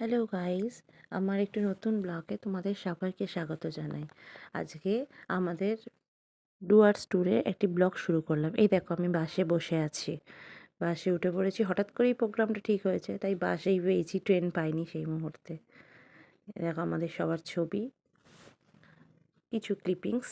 Hello guys, আমার একটি নতুন ব্লগে তোমাদের সবাইকে স্বাগত জানাই। আজকে আমাদের ডুয়ার্স ট্যুরে একটি ব্লগ শুরু করলাম। এই দেখো আমি বাসে বসে আছি, বাসে উঠে পড়েছি। হঠাৎ করেই প্রোগ্রামটা ঠিক হয়েছে, তাই বাসেই পেয়েছি, ট্রেন পাইনি সেই মুহূর্তে। দেখো আমাদের সবার ছবি, কিছু ক্লিপিংস।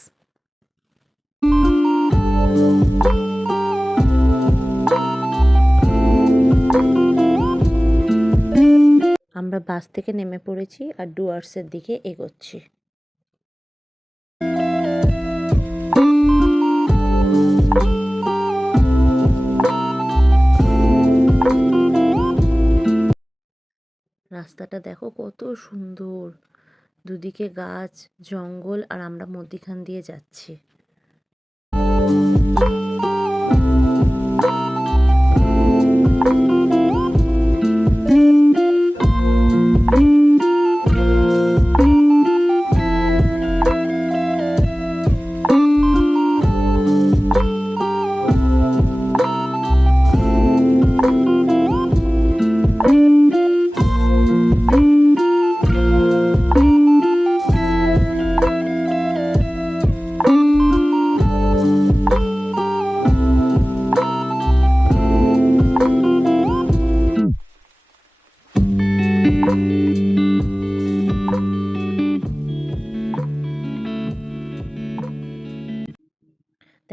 আমরা বাস থেকে নেমে পড়েছি আর ডুয়ার্সের দিকে এগোচ্ছি। রাস্তাটা দেখো কত সুন্দর, দুদিকে গাছ, জঙ্গল, আর আমরা মধ্যিখান দিয়ে যাচ্ছি।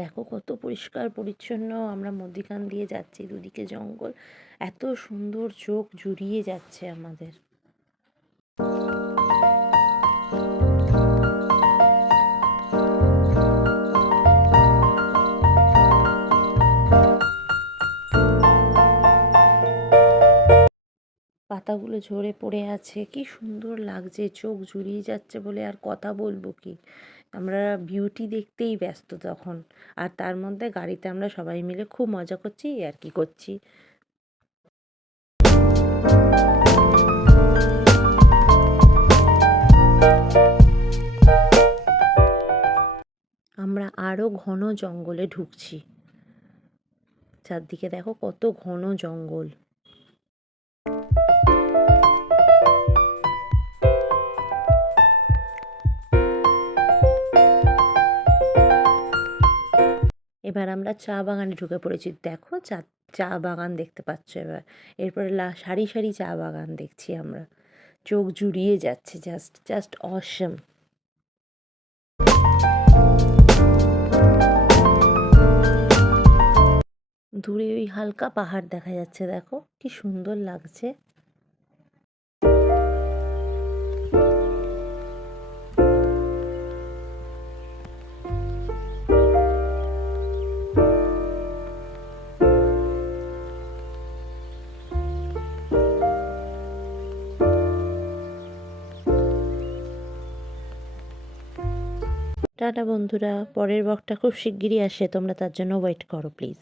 দেখো কত পরিষ্কার পরিচ্ছন্ন, আমরা মধ্যিখান দিয়ে যাচ্ছি, দুদিকে জঙ্গল, এত সুন্দর, চোখ জুড়িয়ে যাচ্ছে আমাদের। পাতাগুলো ঝরে পড়ে আছে, কি সুন্দর লাগছে, চোখ জুড়িয়ে যাচ্ছে বলে আর কথা বলবো কি। আমরা বিউটি দেখতেই ব্যস্ত তখন, আর তার মধ্যে গাড়িতে আমরা সবাই মিলে খুব মজা করছি আর কি করছি। আমরা আরো ঘন জঙ্গলে ঢুকছি, চারদিকে দেখো কত ঘন জঙ্গল। এবার আমরা চা বাগানে ঢুকে পড়েছি, দেখো চা চা বাগান দেখতে পাচ্ছ এবার। এরপরে সারি সারি চা বাগান দেখছি আমরা, চোখ জুড়িয়ে যাচ্ছে, জাস্ট জাস্ট অসম। দূরে ওই হালকা পাহাড় দেখা যাচ্ছে, দেখো কি সুন্দর লাগছে। টাটা বন্ধুরা, পরের ব্লগটা খুব শিগগিরই আসে, তোমরা তার জন্য ওয়েট করো প্লিজ।